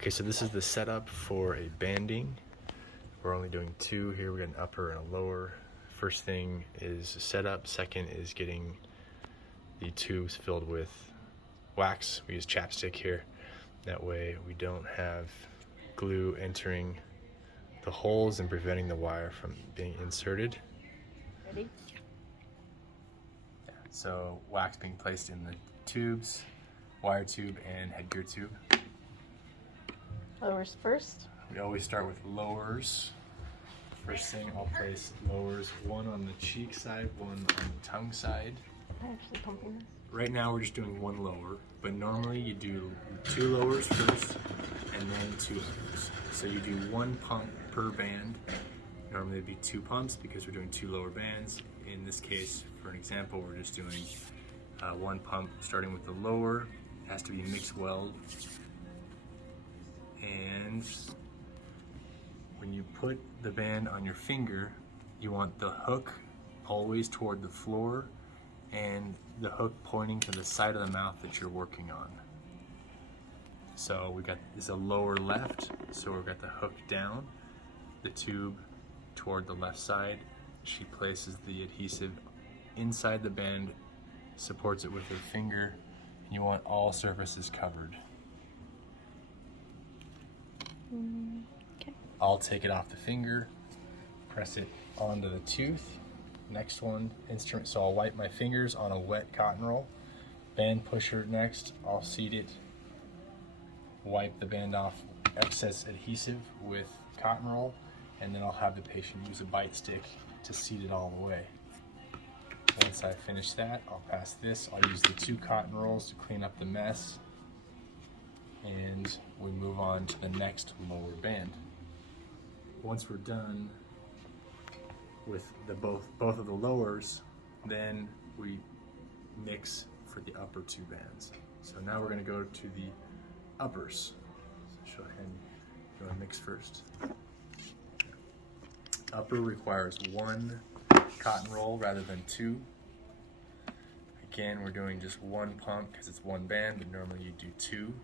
Okay, so this is the setup for a banding. We're only doing two here. We got an upper and a lower. First thing is setup. Second is getting the tubes filled with wax. We use chapstick here. That way we don't have glue entering the holes and preventing the wire from being inserted. Ready? Yeah, so wax being placed in the tubes, wire tube and headgear tube. Lowers first. We always start with lowers. First thing, I'll place lowers, one on the cheek side, one on the tongue side. I'm actually pumping this. Right now we're just doing one lower, but normally you do two lowers first and then two uppers. So you do one pump per band. Normally it'd be two pumps because we're doing two lower bands. In this case, for an example, we're just doing one pump starting with the lower. It has to be mixed weld. And when you put the band on your finger, you want the hook always toward the floor and the hook pointing to the side of the mouth that you're working on. So we got this a lower left, so we've got the hook down, the tube toward the left side. She places the adhesive inside the band, supports it with her finger, and you want all surfaces covered. Okay. I'll take it off the finger, press it onto the tooth. Next one, instrument, so I'll wipe my fingers on a wet cotton roll. Band pusher next, I'll seat it, wipe the band off excess adhesive with cotton roll, and then I'll have the patient use a bite stick to seat it all the way. Once I finish that, I'll pass this. I'll use the two cotton rolls to clean up the mess, and we move on to the next lower band. Once we're done with the both of the lowers, then we mix for the upper two bands. So now we're going to go to the uppers. So show him, you want to mix first. Upper requires one cotton roll rather than two. Again, we're doing just one pump because it's one band, but normally you do two.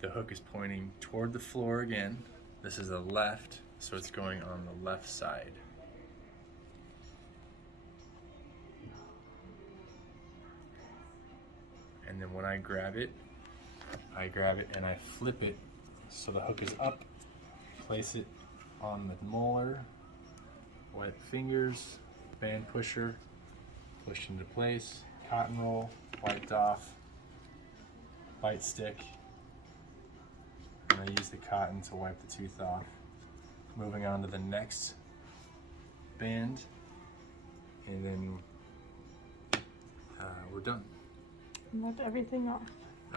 The hook is pointing toward the floor again. This is a left, so it's going on the left side. And then when I grab it and I flip it so the hook is up, place it on the molar, wet fingers, band pusher, push into place, cotton roll, wiped off, bite stick, and I use the cotton to wipe the tooth off. Moving on to the next band, and then we're done. Wipe everything off.